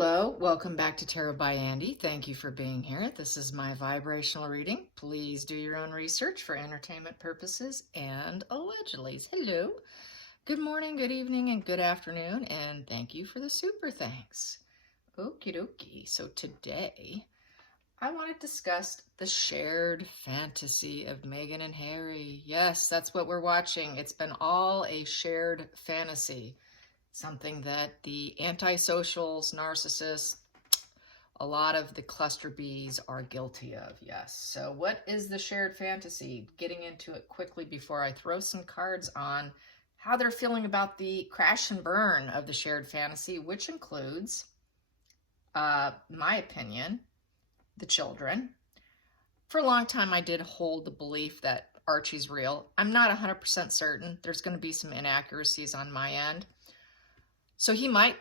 Hello, welcome back to Tarot by Andy. Thank you for being here. This is my vibrational reading. Please do your own research for entertainment purposes and allegedly. Hello, good morning, good evening, and good afternoon, and thank you for the super thanks. Okie dokie. So today, I want to discuss the shared fantasy of Meghan and Harry. Yes, that's what we're watching. It's been all a shared fantasy. Something that the antisocials, narcissists, a lot of the cluster Bs are guilty of, yes. So what is the shared fantasy? Getting into it quickly before I throw some cards on how they're feeling about the crash and burn of the shared fantasy, which includes, my opinion, the children. For a long time, I did hold the belief that Archie's real. I'm not 100% certain. There's going to be some inaccuracies on my end. So he might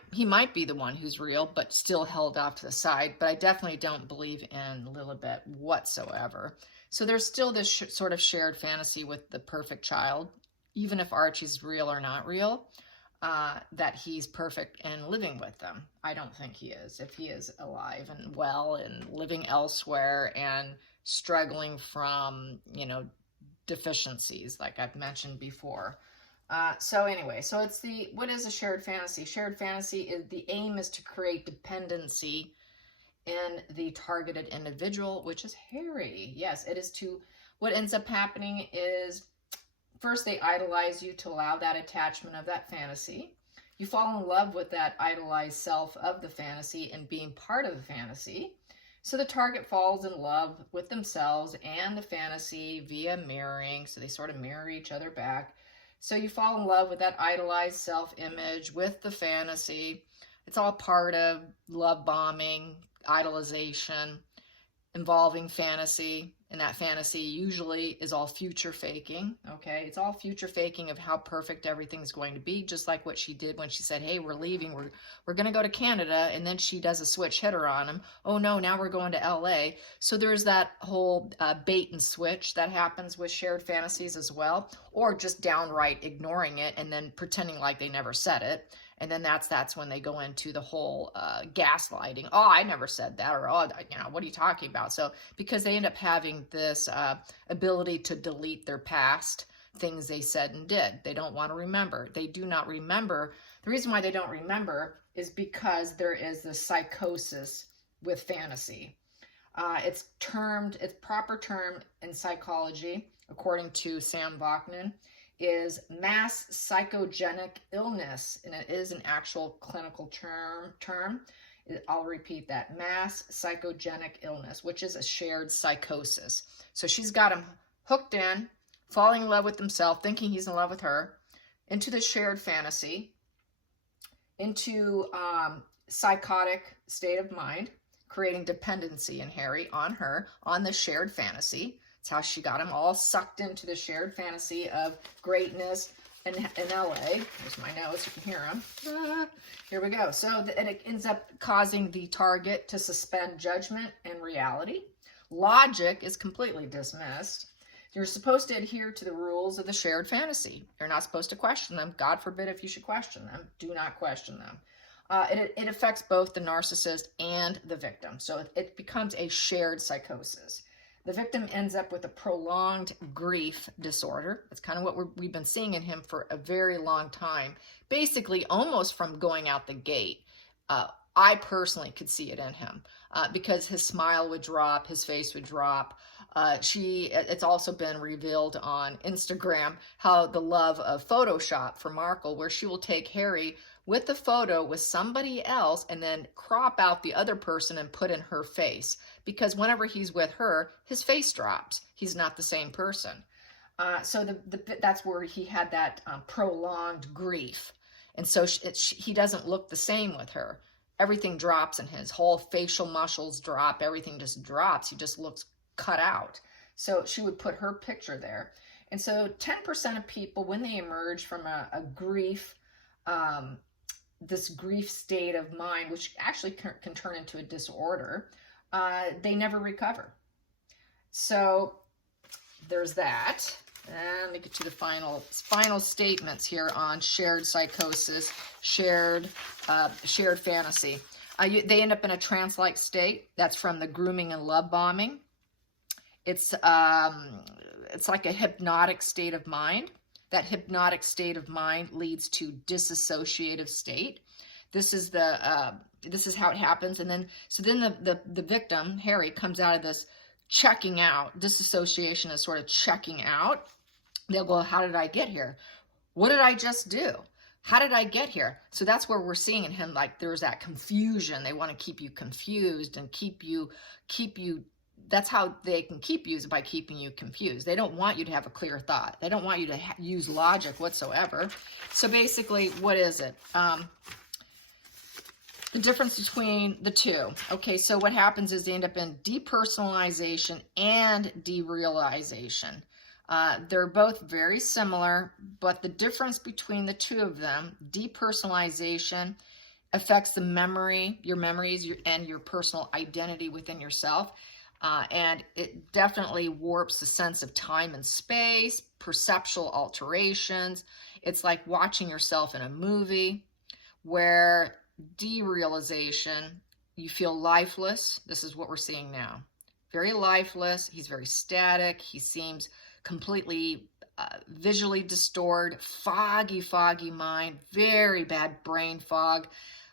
be the one who's real, but still held off to the side. But I definitely don't believe in Lilibet whatsoever. So there's still this sort of shared fantasy with the perfect child, even if Archie's real or not real, that he's perfect and living with them. I don't think he is. If he is alive and well and living elsewhere and struggling from, deficiencies like I've mentioned before. So anyway, so it's what is a shared fantasy? Shared fantasy is the aim is to create dependency in the targeted individual, which is Harry. Yes, it is what ends up happening is first they idolize you to allow that attachment of that fantasy. You fall in love with that idolized self of the fantasy and being part of the fantasy. So the target falls in love with themselves and the fantasy via mirroring. So they sort of mirror each other back. So you fall in love with that idolized self-image, with the fantasy. It's all part of love bombing, idolization, involving fantasy. And that fantasy usually is all future faking, okay? It's all future faking of how perfect everything's going to be, just like what she did when she said, hey, we're leaving. We're going to go to Canada. And then she does a switch hitter on him. Oh, no, now we're going to LA. So there's that whole bait and switch that happens with shared fantasies as well, or just downright ignoring it and then pretending like they never said it. And then that's when they go into the whole gaslighting. Oh, I never said that, or oh, what are you talking about? So because they end up having this ability to delete their past, things they said and did. They don't want to remember. They do not remember. The reason why they don't remember is because there is this psychosis with fantasy. It's proper term in psychology, according to Sam Bachman, is mass psychogenic illness, and it is an actual clinical term. I'll repeat that, mass psychogenic illness, which is a shared psychosis. So she's got him hooked in, falling in love with himself, thinking he's in love with her, into the shared fantasy, into psychotic state of mind, creating dependency in Harry on her, on the shared fantasy. That's how she got him all sucked into the shared fantasy of greatness in LA. Here's my notes, you can hear them. Here we go. So it ends up causing the target to suspend judgment and reality. Logic is completely dismissed. You're supposed to adhere to the rules of the shared fantasy. You're not supposed to question them. God forbid if you should question them. Do not question them. It affects both the narcissist and the victim. So it becomes a shared psychosis. The victim ends up with a prolonged grief disorder. That's kind of what we've been seeing in him for a very long time. Basically, almost from going out the gate. I personally could see it in him because his smile would drop, his face would drop. It's also been revealed on Instagram how the love of Photoshop for Markle, where she will take Harry with the photo with somebody else and then crop out the other person and put in her face. Because whenever he's with her, his face drops. He's not the same person. So that's where he had that prolonged grief. And so he doesn't look the same with her. Everything drops and his whole facial muscles drop. Everything just drops. He just looks cut out. So she would put her picture there. And so 10% of people, when they emerge from a grief, this grief state of mind, which actually can turn into a disorder, they never recover. So there's that. And let me get to the final statements here on shared psychosis, shared fantasy. They end up in a trance-like state. That's from the grooming and love bombing. It's like a hypnotic state of mind. That hypnotic state of mind leads to dissociative state. This is how it happens. And then the victim, Harry, comes out of this checking out. Disassociation is sort of checking out. They'll go, how did I get here? What did I just do? How did I get here? So that's where we're seeing in him, like, there's that confusion. They want to keep you confused and keep you. That's how they can keep you, is by keeping you confused. They don't want you to have a clear thought. They don't want you to use logic whatsoever. So basically, what is it? The difference between the two. Okay, so what happens is they end up in depersonalization and derealization. They're both very similar, but the difference between the two of them, depersonalization affects the memory, your memories, and your personal identity within yourself. And it definitely warps the sense of time and space, perceptual alterations. It's like watching yourself in a movie. Where derealization, you feel lifeless. This is what we're seeing now. Very lifeless. He's very static. He seems completely visually distorted, foggy mind, very bad brain fog.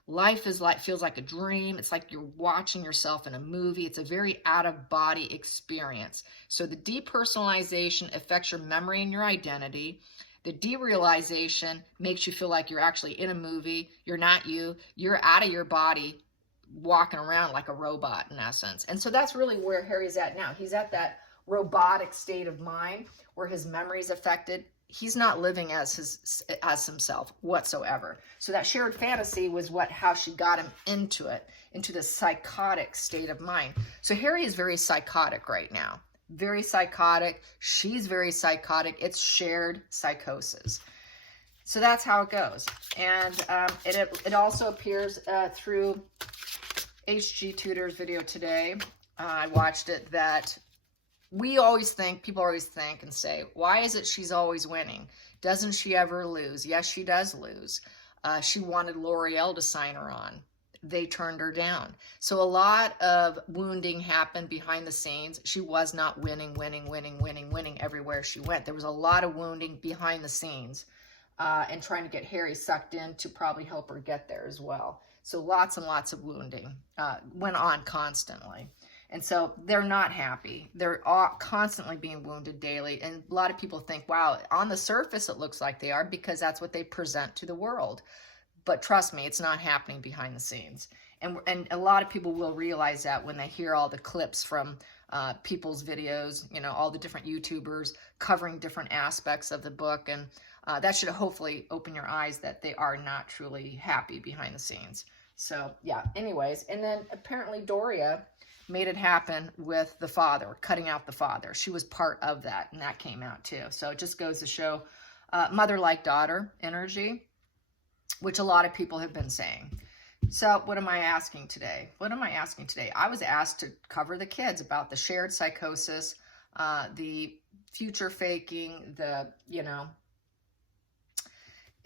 Life feels like a dream. It's like you're watching yourself in a movie. It's a very out-of-body experience. So the depersonalization affects your memory and your identity. The derealization makes you feel like you're actually in a movie. You're not you. You're out of your body, walking around like a robot in essence. And so that's really where Harry's at now. He's at that robotic state of mind where his memory's affected. He's not living as himself whatsoever. So that shared fantasy was how she got him into this psychotic state of mind. So Harry is very psychotic right now. Very psychotic. She's very psychotic. It's shared psychosis. So that's how it goes. And it also appears through H.G. Tudor's video today. I watched it, that people always think and say, why is it she's always winning? Doesn't she ever lose? Yes, she does lose. She wanted L'Oreal to sign her on. They turned her down. So a lot of wounding happened behind the scenes. She was not winning everywhere she went. There was a lot of wounding behind the scenes and trying to get Harry sucked in to probably help her get there as well. So lots and lots of wounding went on constantly. And so they're not happy. They're constantly being wounded daily. And a lot of people think, wow, on the surface it looks like they are, because that's what they present to the world. But trust me, it's not happening behind the scenes. And a lot of people will realize that when they hear all the clips from people's videos, all the different YouTubers covering different aspects of the book. And that should hopefully open your eyes that they are not truly happy behind the scenes. So yeah, anyways. And then apparently Doria made it happen with the father, cutting out the father. She was part of that, and that came out too. So it just goes to show mother like daughter energy, which a lot of people have been saying. So what am I asking today? I was asked to cover the kids about the shared psychosis, the future faking, the,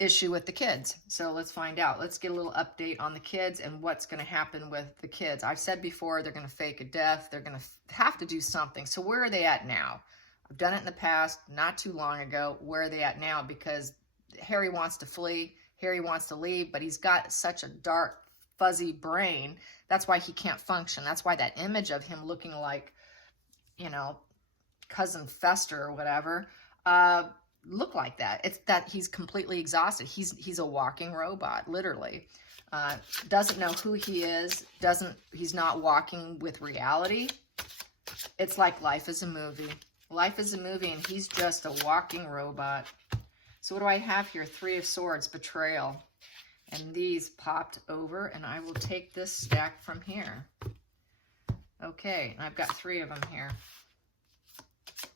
issue with the kids. So let's find out. Let's get a little update on the kids and what's going to happen with the kids. I've said before, they're going to fake a death. They're going to have to do something. So where are they at now? I've done it in the past, not too long ago. Where are they at now? Because Harry wants to flee. Harry wants to leave, but he's got such a dark, fuzzy brain. That's why he can't function. That's why that image of him looking like, Cousin Fester or whatever, look like that. It's that he's completely exhausted. He's a walking robot, literally. Doesn't know who he is. He's not walking with reality. It's like life is a movie. Life is a movie, and he's just a walking robot. So what do I have here? 3 of Swords, Betrayal. And these popped over, and I will take this stack from here. Okay, and I've got 3 of them here.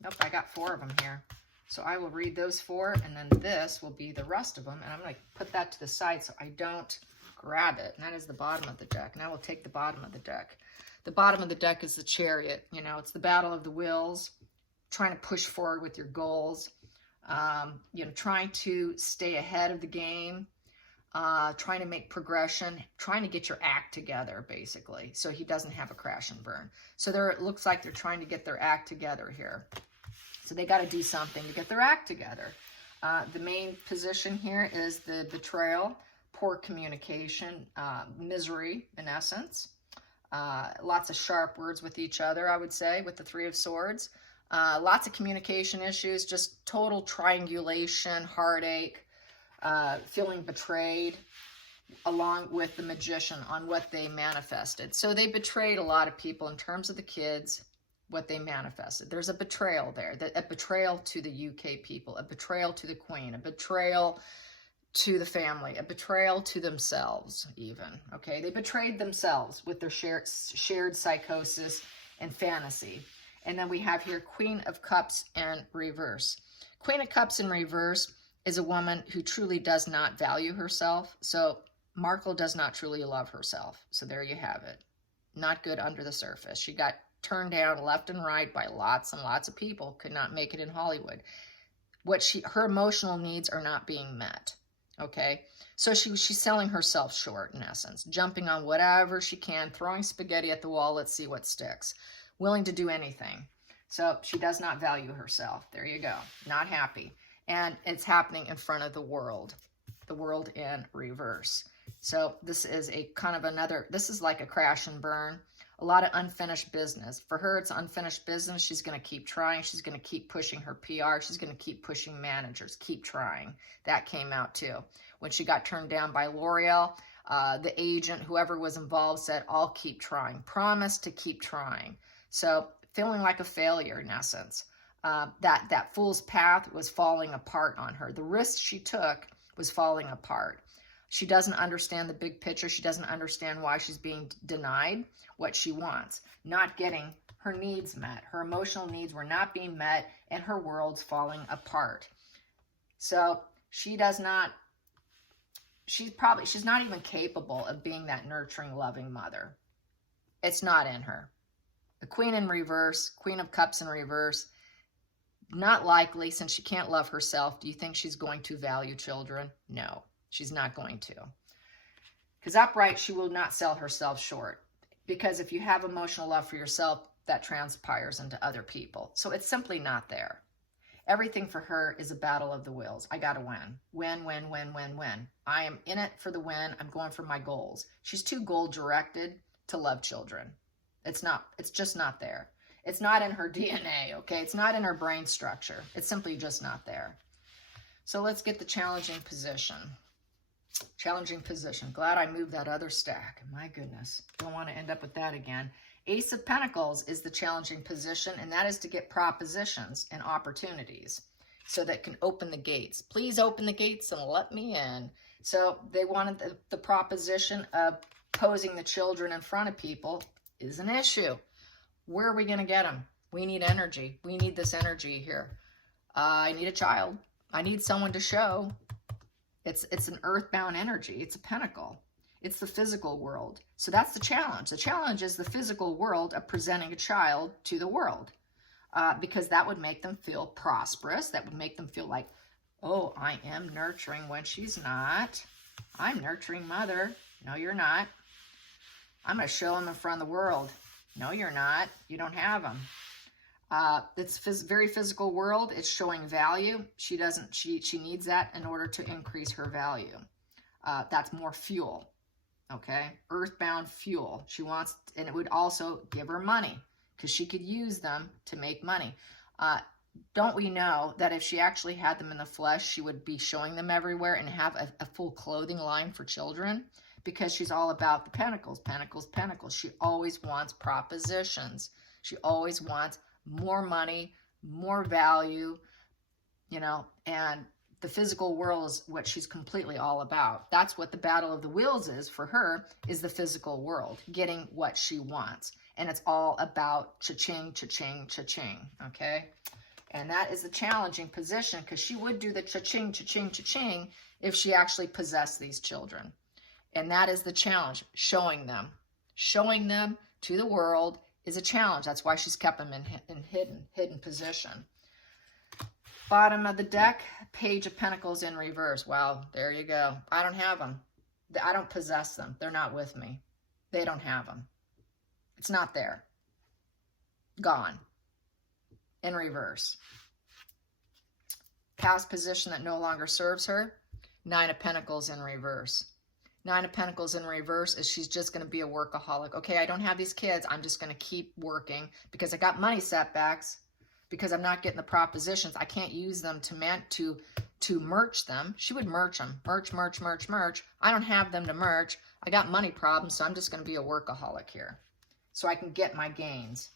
Nope, I got 4 of them here. So I will read those 4, and then this will be the rest of them. And I'm going to put that to the side so I don't grab it. And that is the bottom of the deck. And I will take the bottom of the deck. The bottom of the deck is the Chariot. It's the battle of the wills, trying to push forward with your goals, trying to stay ahead of the game, trying to make progression, trying to get your act together, basically, so he doesn't have a crash and burn. So it looks like they're trying to get their act together here. So they got to do something to get their act together. The main position here is the betrayal, poor communication, misery, in essence. Lots of sharp words with each other, I would say, with the Three of Swords. Lots of communication issues, just total triangulation, heartache, feeling betrayed, along with the Magician on what they manifested. So they betrayed a lot of people in terms of the kids, what they manifested. There's a betrayal there, a betrayal to the UK people, a betrayal to the Queen, a betrayal to the family, a betrayal to themselves even, okay? They betrayed themselves with their shared psychosis and fantasy. And then we have here Queen of Cups in reverse. Queen of Cups in reverse is a woman who truly does not value herself. So Markle does not truly love herself. So there you have it. Not good under the surface. She got turned down left and right by lots and lots of people, could not make it in Hollywood. Her emotional needs are not being met. Okay, so she's selling herself short, in essence, jumping on whatever she can, throwing spaghetti at the wall, let's see what sticks, willing to do anything. So she does not value herself. There you go, not happy. And it's happening in front of the world in reverse. So this is a kind of this is like a crash and burn, a lot of unfinished business. For her, it's unfinished business. She's going to keep trying. She's going to keep pushing her PR. She's going to keep pushing managers, keep trying. That came out too. When she got turned down by L'Oreal, the agent, whoever was involved, said, I'll keep trying. Promise to keep trying. So feeling like a failure in essence. That fool's path was falling apart on her. The risk she took was falling apart. She doesn't understand the big picture. She doesn't understand why she's being denied what she wants, not getting her needs met. Her emotional needs were not being met, and her world's falling apart. So she's not even capable of being that nurturing, loving mother. It's not in her. The Queen in reverse, Queen of Cups in reverse, not likely, since she can't love herself. Do you think she's going to value children? No. She's not going to. Because upright, she will not sell herself short. Because if you have emotional love for yourself, that transpires into other people. So it's simply not there. Everything for her is a battle of the wills. I got to win. Win, win, win, win, win. I am in it for the win. I'm going for my goals. She's too goal-directed to love children. It's just not there. It's not in her DNA, okay? It's not in her brain structure. It's simply just not there. So let's get the challenging position. Challenging position. Glad I moved that other stack. My goodness. Don't want to end up with that again. Ace of Pentacles is the challenging position, and that is to get propositions and opportunities so that can open the gates. Please open the gates and let me in. So they wanted the proposition of posing the children in front of people is an issue. Where are we going to get them? We need energy. We need this energy here. I need a child. I need someone to show. It's an earthbound energy. It's a pentacle. It's the physical world. So that's the challenge. The challenge is the physical world of presenting a child to the world, because that would make them feel prosperous. That would make them feel like, oh, I am nurturing when she's not. I'm nurturing mother. No, you're not. I'm going to show them in front of the world. No, you're not. You don't have them. It's very physical world. It's showing value. She needs that in order to increase her value. That's more fuel. Okay. Earthbound fuel. She wants, and it would also give her money because she could use them to make money. Don't we know that if she actually had them in the flesh, she would be showing them everywhere and have a full clothing line for children? Because she's all about the pentacles, pentacles, pentacles. She always wants propositions. She always wants more money, more value, and the physical world is what she's completely all about. That's what the battle of the wheels is for her, is the physical world, getting what she wants. And it's all about cha-ching, cha-ching, cha-ching, okay? And that is the challenging position, because she would do the cha-ching, cha-ching, cha-ching if she actually possessed these children. And that is the challenge, showing them to the world is a challenge. That's why she's kept them in hidden position. Bottom of the deck, Page of Pentacles in reverse. Wow, there you go. I don't have them. I don't possess them. They're not with me. They don't have them. It's not there. Gone. In reverse. Past position that no longer serves her. Nine of Pentacles in reverse. Nine of Pentacles in reverse is she's just going to be a workaholic. Okay, I don't have these kids. I'm just going to keep working because I got money setbacks, because I'm not getting the propositions. I can't use them to merch them. She would merch them. Merch, merch, merch, merch. I don't have them to merch. I got money problems, so I'm just going to be a workaholic here so I can get my gains.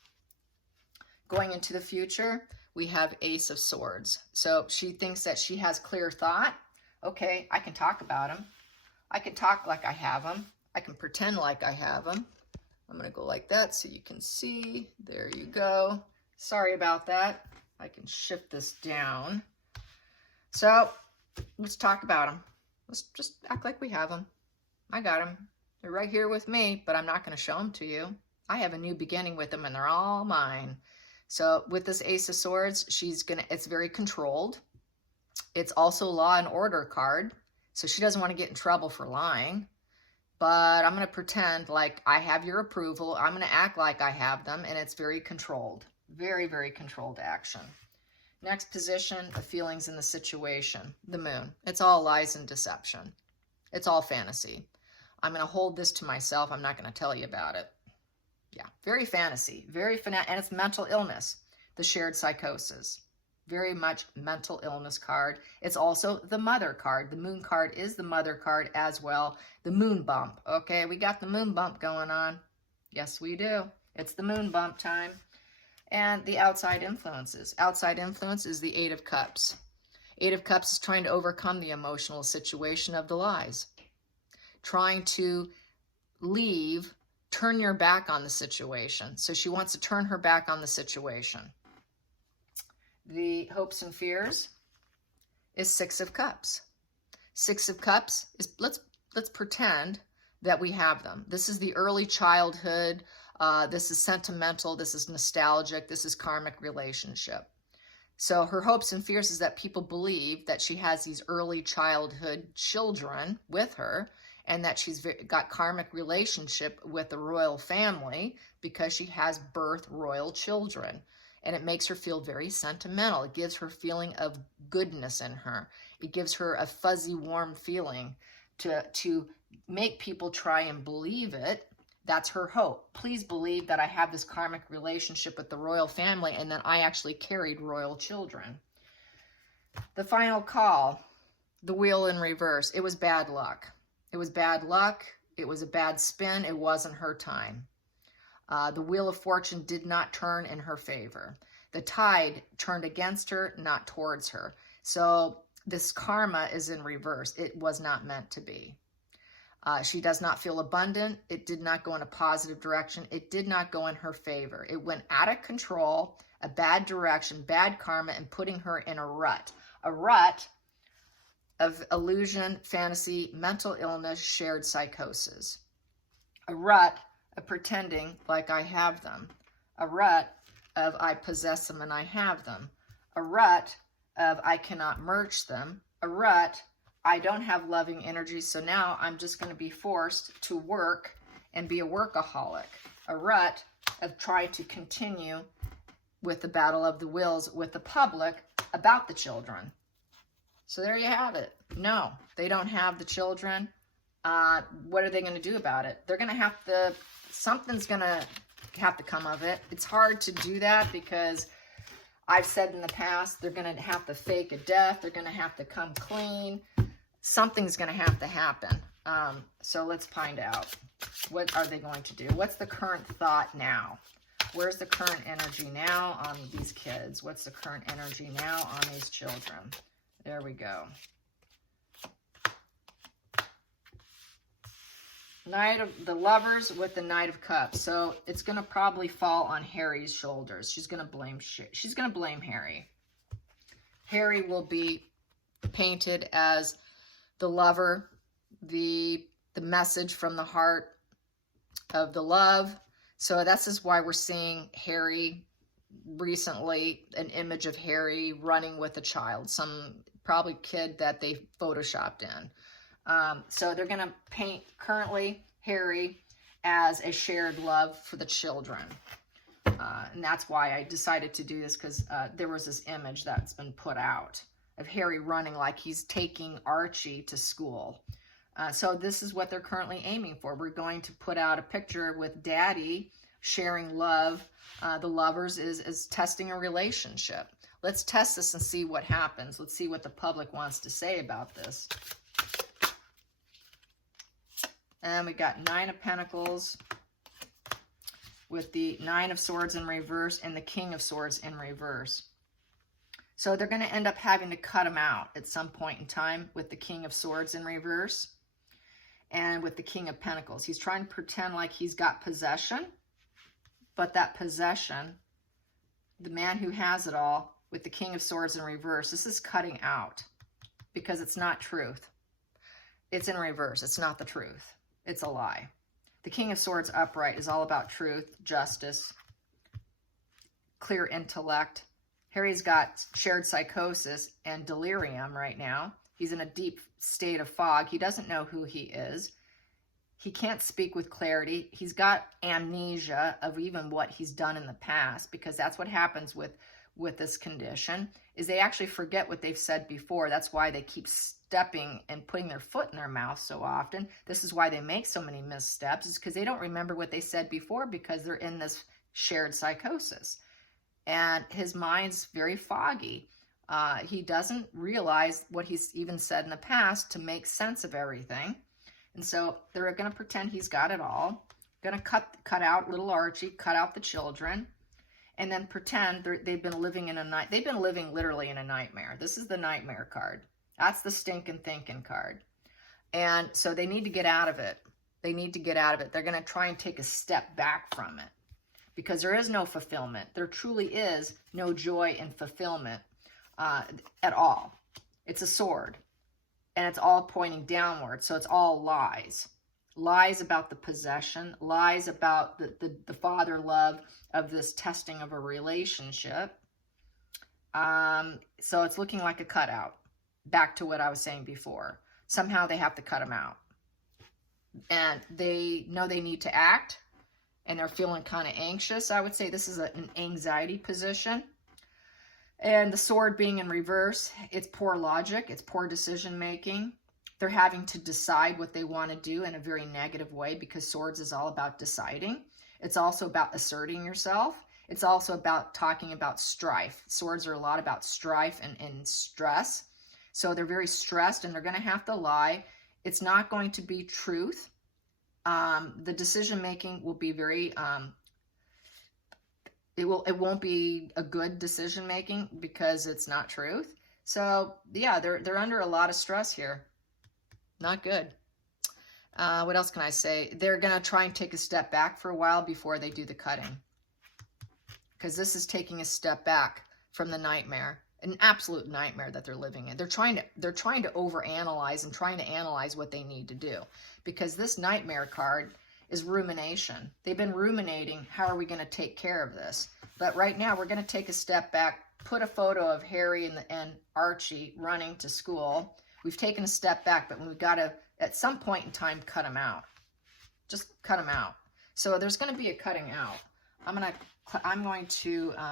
Going into the future, we have Ace of Swords. So she thinks that she has clear thought. Okay, I can talk about them. I can talk like I have them. I can pretend like I have them. I'm going to go like that so you can see. There you go. Sorry about that. I can shift this down. So let's talk about them. Let's just act like we have them. I got them. They're right here with me, but I'm not going to show them to you. I have a new beginning with them, and they're all mine. So with this Ace of Swords, it's very controlled. It's also Law and Order card. So she doesn't want to get in trouble for lying. But I'm going to pretend like I have your approval. I'm going to act like I have them, and it's very controlled. Very, very controlled action. Next position, the feelings in the situation. The Moon. It's all lies and deception. It's all fantasy. I'm going to hold this to myself. I'm not going to tell you about it. Yeah, very fantasy. And it's mental illness. The Shared Psychosis. Very much mental illness card. It's also the Mother card. The Moon card is the Mother card as well. The Moon bump. Okay, we got the Moon bump going on. Yes, we do. It's the Moon bump time. And the outside influences. Outside influence is the Eight of Cups. Eight of Cups is trying to overcome the emotional situation of the lies. Trying to turn your back on the situation. So she wants to turn her back on the situation. The hopes and fears is Six of Cups. Six of Cups is, let's pretend that we have them. This is the early childhood. This is sentimental. This is nostalgic. This is karmic relationship. So her hopes and fears is that people believe that she has these early childhood children with her, and that she's got karmic relationship with the royal family because she has birthed royal children. And it makes her feel very sentimental. It gives her a feeling of goodness in her. It gives her a fuzzy, warm feeling to make people try and believe it. That's her hope. Please believe that I have this karmic relationship with the royal family and that I actually carried royal children. The final call, the Wheel in reverse. It was bad luck. It was bad luck. It was a bad spin. It wasn't her time. The Wheel of Fortune did not turn in her favor. The tide turned against her, not towards her. So this karma is in reverse. It was not meant to be. She does not feel abundant. It did not go in a positive direction. It did not go in her favor. It went out of control, a bad direction, bad karma, and putting her in a rut. A rut of illusion, fantasy, mental illness, shared psychosis. A rut of pretending like I have them. A rut of I possess them and I have them. A rut of I cannot merge them. A rut, I don't have loving energy, so now I'm just going to be forced to work and be a workaholic. A rut of trying to continue with the battle of the wills with the public about the children. So there you have it. No, they don't have the children. What are they going to do about it? They're going to have to, something's going to have to come of it. It's hard to do that because I've said in the past, they're going to have to fake a death. They're going to have to come clean. Something's going to have to happen. So let's find out. What are they going to do? What's the current thought now? Where's the current energy now on these kids? What's the current energy now on these children? There we go. Knight of the Lovers with the Knight of Cups. So it's going to probably fall on Harry's shoulders. She's going to blame Harry. Harry will be painted as the lover, the message from the heart of the love. So this is why we're seeing Harry recently an image of Harry running with a child, some probably kid that they photoshopped in. So they're going to paint currently Harry as a shared love for the children. And that's why I decided to do this, because there was this image that's been put out of Harry running like he's taking Archie to school. So this is what they're currently aiming for. We're going to put out a picture with Daddy sharing love. The lovers is testing a relationship. Let's test this and see what happens. Let's see what the public wants to say about this. And we got 9 of Pentacles with the 9 of Swords in reverse and the King of Swords in reverse. So they're going to end up having to cut him out at some point in time with the King of Swords in reverse and with the King of Pentacles. He's trying to pretend like he's got possession, but that possession, the man who has it all, with the King of Swords in reverse, this is cutting out because it's not truth. It's in reverse. It's not the truth. It's a lie. The King of Swords upright is all about truth, justice, clear intellect. Harry's got shared psychosis and delirium right now. He's in a deep state of fog. He doesn't know who he is. He can't speak with clarity. He's got amnesia of even what he's done in the past, because that's what happens with this condition, is they actually forget what they've said before. That's why they keep stepping and putting their foot in their mouth so often. This is why they make so many missteps, is because they don't remember what they said before, because they're in this shared psychosis. And his mind's very foggy. He doesn't realize what he's even said in the past to make sense of everything. And so they're going to pretend he's got it all. Going to cut out little Archie, cut out the children, and then pretend they've been living in a night. They've been living literally in a nightmare. This is the nightmare card. That's the stinking thinking card. And so they need to get out of it. They need to get out of it. They're going to try and take a step back from it, because there is no fulfillment. There truly is no joy and fulfillment at all. It's a sword, and it's all pointing downward. So it's all lies. Lies about the possession, lies about the father love of this testing of a relationship. So it's looking like a cutout. Back to what I was saying before. Somehow they have to cut him out. And they know they need to act, and they're feeling kind of anxious. I would say this is an anxiety position. And the sword being in reverse, it's poor logic, it's poor decision making. They're having to decide what they want to do in a very negative way, because swords is all about deciding. It's also about asserting yourself. It's also about talking about strife. Swords are a lot about strife and stress. So they're very stressed, and they're going to have to lie. It's not going to be truth. The decision making will be very it won't be a good decision making, because it's not truth. So yeah, they're under a lot of stress here. Not good. What else can I say? They're going to try and take a step back for a while before they do the cutting, because this is taking a step back from the nightmare, an absolute nightmare that they're living in. They're trying to overanalyze and trying to analyze what they need to do, because this nightmare card is rumination. They've been ruminating, how are we going to take care of this? But right now we're going to take a step back, put a photo of Harry and Archie running to school. We've taken a step back, but we've got to, at some point in time, cut them out. Just cut them out. So there's going to be a cutting out. I'm going to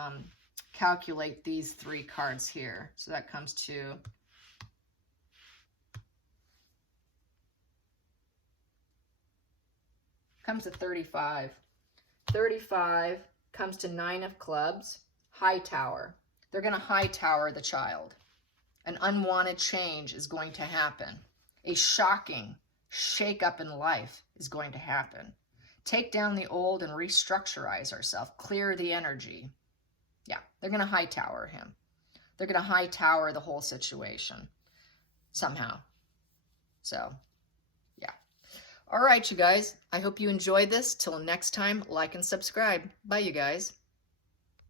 calculate these 3 cards here. So that comes to comes to 35. 35 comes to 9 of clubs, high tower. They're going to high tower the child. An unwanted change is going to happen. A shocking shake-up in life is going to happen. Take down the old and restructurize ourselves. Clear the energy. Yeah, they're going to high tower him. They're going to high tower the whole situation somehow. So, yeah. All right, you guys. I hope you enjoyed this. Till next time, like and subscribe. Bye, you guys.